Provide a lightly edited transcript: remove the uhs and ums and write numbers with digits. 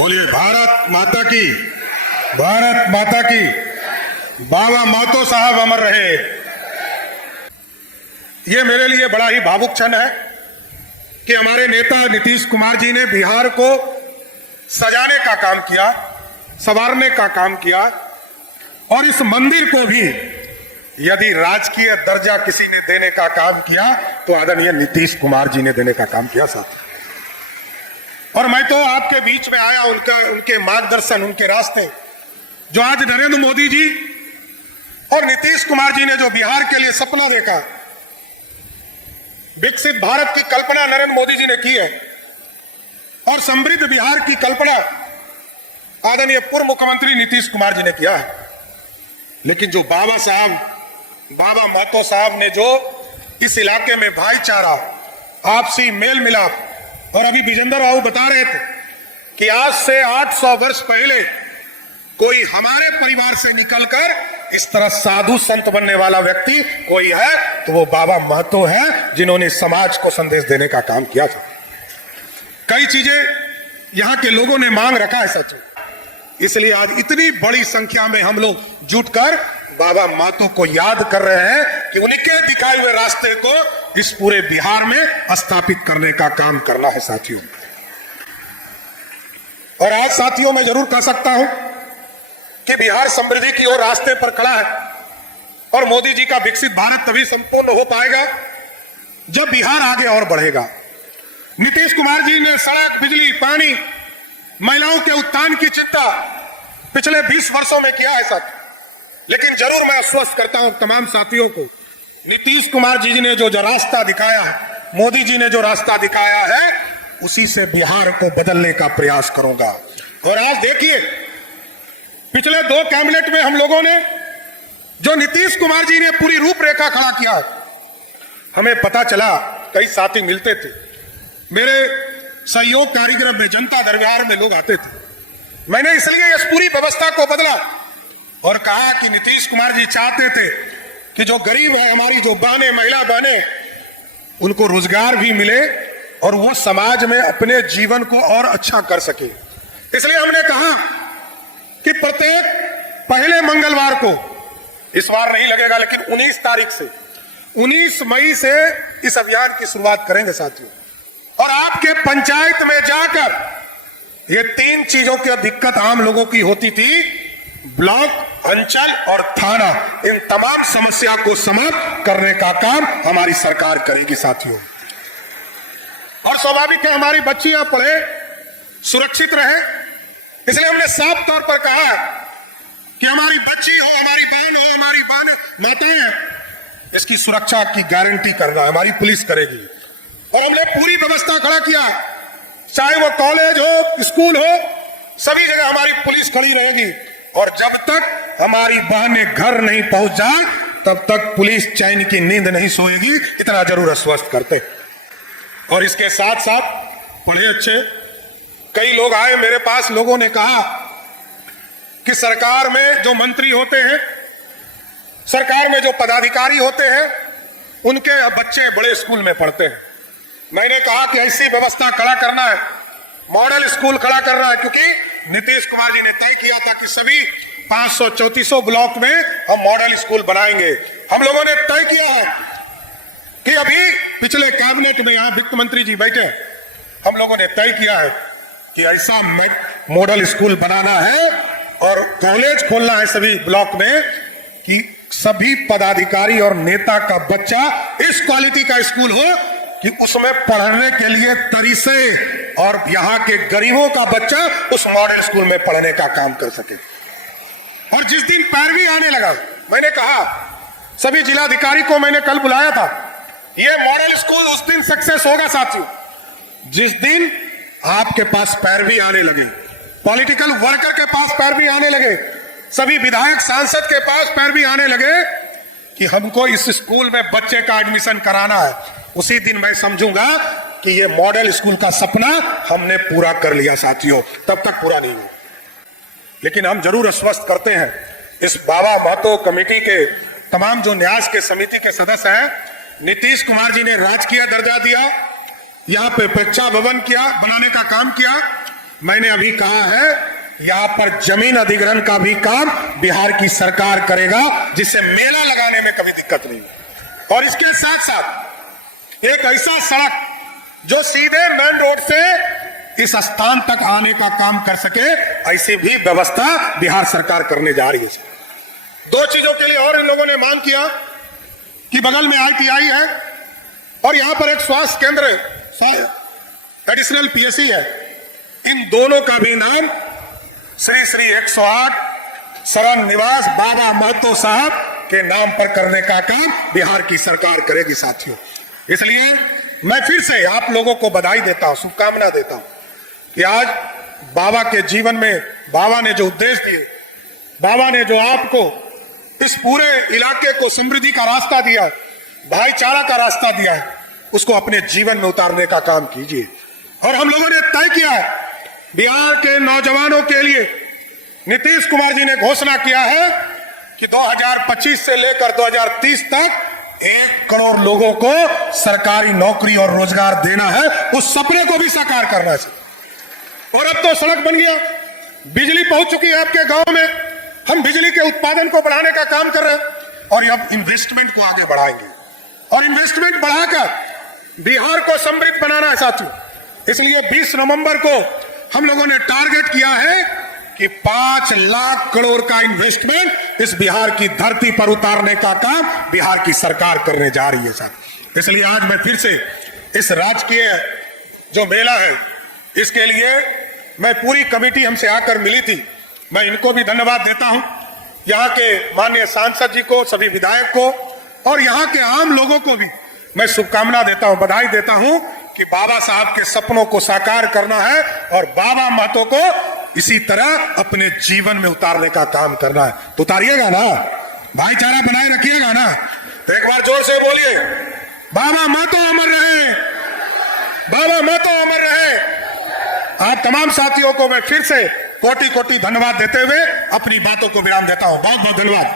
बोलिए भारत माता की, भारत माता की। बाबा महतो साहब अमर रहे। ये मेरे लिए बड़ा ही भावुक क्षण है कि हमारे नेता नीतीश कुमार जी ने बिहार को सजाने का काम किया, संवारने का काम किया, और इस मंदिर को भी यदि राजकीय दर्जा किसी ने देने का काम किया तो आदरणीय नीतीश कुमार जी ने देने का काम किया साथ। और मैं तो आपके बीच में आया उनके मार्गदर्शन, उनके रास्ते, जो आज नरेंद्र मोदी जी और नीतीश कुमार जी ने जो बिहार के लिए सपना देखा, विकसित भारत की कल्पना नरेंद्र मोदी जी ने की है और समृद्ध बिहार की कल्पना आदरणीय पूर्व मुख्यमंत्री नीतीश कुमार जी ने किया है। लेकिन जो बाबा महतो साहब ने जो इस इलाके में भाईचारा, आपसी मेल मिलाप, और अभी विजेंद्र बाबू बता रहे थे कि आज से 800 वर्ष पहले कोई हमारे परिवार से निकलकर इस तरह साधु संत बनने वाला व्यक्ति कोई है तो वो बाबा महतो है, जिन्होंने समाज को संदेश देने का काम किया था। कई चीजें यहाँ के लोगों ने मांग रखा है सच, इसलिए आज इतनी बड़ी संख्या में हम लोग जुटकर बाबा महतो को याद कर रहे हैं कि उनके दिखाए हुए रास्ते को इस पूरे बिहार में स्थापित करने का काम करना है साथियों। और आज साथियों मैं जरूर कह सकता हूं कि बिहार समृद्धि की ओर रास्ते पर खड़ा है और मोदी जी का विकसित भारत तभी संपूर्ण हो पाएगा जब बिहार आगे और बढ़ेगा। नीतीश कुमार जी ने सड़क, बिजली, पानी, महिलाओं के उत्थान की चिंता पिछले 20 वर्षों में किया है साथ। लेकिन जरूर मैं आश्वस्त करता हूं तमाम साथियों को, नीतीश कुमार जी ने जो रास्ता दिखाया है, मोदी जी ने जो रास्ता दिखाया है, उसी से बिहार को बदलने का प्रयास करूंगा। और आज देखिए, पिछले 2 कैबिनेट में हम लोगों ने जो नीतीश कुमार जी ने पूरी रूपरेखा खड़ा किया, हमें पता चला, कई साथी मिलते थे, मेरे सहयोग कार्यक्रम में, जनता दरबार में लोग आते थे, मैंने इसलिए इस पूरी व्यवस्था को बदला और कहा कि नीतीश कुमार जी चाहते थे कि जो गरीब है, हमारी जो बहनें, महिला बहनें, उनको रोजगार भी मिले और वो समाज में अपने जीवन को और अच्छा कर सके। इसलिए हमने कहा कि प्रत्येक पहले मंगलवार को, इस बार नहीं लगेगा लेकिन 19 तारीख से, 19 मई से इस अभियान की शुरुआत करेंगे साथियों। और आपके पंचायत में जाकर ये 3 चीजों की दिक्कत आम लोगों की होती थी, ब्लॉक, अंचल और थाना, इन तमाम समस्या को समाप्त करने का काम हमारी सरकार करेगी साथियों। और स्वाभाविक है हमारी बच्चियां पढ़े, सुरक्षित रहे, इसलिए हमने साफ तौर पर कहा कि हमारी बच्ची हो, हमारी बहन हो, हमारी माताएं, इसकी सुरक्षा की गारंटी करना हमारी पुलिस करेगी। और हमने पूरी व्यवस्था खड़ा किया, चाहे वो कॉलेज हो, स्कूल हो, सभी जगह हमारी पुलिस खड़ी रहेगी। और जब तक हमारी बहनें घर नहीं पहुंच जाए तब तक पुलिस चैन की नींद नहीं सोएगी, इतना जरूर आश्वस्त करते। और इसके साथ साथ पढ़े अच्छे कई लोग आए मेरे पास, लोगों ने कहा कि सरकार में जो मंत्री होते हैं, सरकार में जो पदाधिकारी होते हैं, उनके बच्चे बड़े स्कूल में पढ़ते हैं। मैंने कहा कि ऐसी व्यवस्था खड़ा करना है, मॉडल स्कूल खड़ा करना है, क्योंकि नीतीश कुमार जी ने तय किया था कि सभी 500-3400 ब्लॉक में हम मॉडल स्कूल बनाएंगे। हम लोगों ने तय किया है कि अभी पिछले कैबिनेट में, यहां वित्त मंत्री जी बैठे, हम लोगों ने तय किया है कि ऐसा मॉडल स्कूल बनाना है और कॉलेज खोलना है सभी ब्लॉक में कि सभी पदाधिकारी और नेता का बच्चा इस क्वालिटी का स्कूल हो कि उसमें पढ़ने के लिए तरीसे और यहाँ के गरीबों का बच्चा उस मॉडल स्कूल में पढ़ने का काम कर सके। और जिस दिन पैरवी आने लगा, मैंने कहा सभी जिलाधिकारी को मैंने कल बुलाया था, ये मॉडल स्कूल उस दिन सक्सेस होगा साथियों जिस दिन आपके पास पैरवी आने लगे, पॉलिटिकल वर्कर के पास पैरवी आने लगे, सभी विधायक सांसद के पास पैरवी आने लगे कि हमको इस स्कूल में बच्चे का एडमिशन कराना है। उसी दिन मैं समझूंगा कि ये मॉडल स्कूल का सपना हमने पूरा कर लिया साथियों, तब तक पूरा नहीं हुआ। लेकिन हम जरूर आश्वस्त करते हैं इस बाबा महतो कमेटी के तमाम जो न्यास के समिति के सदस्य हैं, नीतीश कुमार जी ने राजकीय दर्जा दिया, यहाँ पे प्रेक्षा भवन किया, बनाने का काम किया, मैंने अभी कहा है यहां पर जमीन अधिग्रहण का भी काम बिहार की सरकार करेगा, जिससे मेला लगाने में कभी दिक्कत नहीं है। और इसके साथ साथ एक ऐसा सड़क जो सीधे मेन रोड से इस स्थान तक आने का काम कर सके, ऐसी भी व्यवस्था बिहार सरकार करने जा रही है। दो चीजों के लिए और इन लोगों ने मांग किया कि बगल में ITI है और यहां पर एक स्वास्थ्य केंद्र एडिशनल PSC है। इन दोनों का भी नाम श्री श्री 108 शरण निवास बाबा महतो साहब के नाम पर करने का काम बिहार की सरकार करेगी साथियों। इसलिए मैं फिर से आप लोगों को बधाई देता हूं, शुभकामना देता हूं कि आज बाबा के जीवन में बाबा ने जो उद्देश्य दिए, बाबा ने जो आपको इस पूरे इलाके को समृद्धि का रास्ता दिया, भाईचारा का रास्ता दिया है, उसको अपने जीवन में उतारने का काम कीजिए। और हम लोगों ने तय किया है, बिहार के नौजवानों के लिए नीतीश कुमार जी ने घोषणा किया है कि 2025 से लेकर 2030 तक 1 करोड़ लोगों को सरकारी नौकरी और रोजगार देना है। उस सपने को भी साकार करना है। और अब तो सड़क बन गया, बिजली पहुंच चुकी है आपके गांव में, हम बिजली के उत्पादन को बढ़ाने का काम कर रहे हैं और अब इन्वेस्टमेंट को आगे बढ़ाएंगे और इन्वेस्टमेंट बढ़ाकर बिहार को समृद्ध बनाना है साथियों। इसलिए 20 नवंबर को हम लोगों ने टारगेट किया है कि 5 लाख करोड़ का इन्वेस्टमेंट इस बिहार की धरती पर उतारने का काम बिहार की सरकार करने जा रही है साहब। इसलिए आज मैं फिर से इस राजकीय जो मेला है, इसके लिए मैं पूरी कमेटी हमसे आकर मिली थी, मैं इनको भी धन्यवाद देता हूं, यहाँ के माननीय सांसद जी को, सभी विधायक को और यहाँ के आम लोगों को भी मैं शुभकामना देता हूं, बधाई देता हूं कि बाबा साहब के सपनों को साकार करना है और बाबा महतो को इसी तरह अपने जीवन में उतारने का काम करना है। तो उतारिएगा ना, भाईचारा बनाए रखिएगा ना। तो एक बार जोर से बोलिए, बाबा महतो अमर रहे, बाबा महतो अमर रहे। आप तमाम साथियों को मैं फिर से कोटि कोटि धन्यवाद देते हुए अपनी बातों को विराम देता हूं। बहुत बहुत धन्यवाद।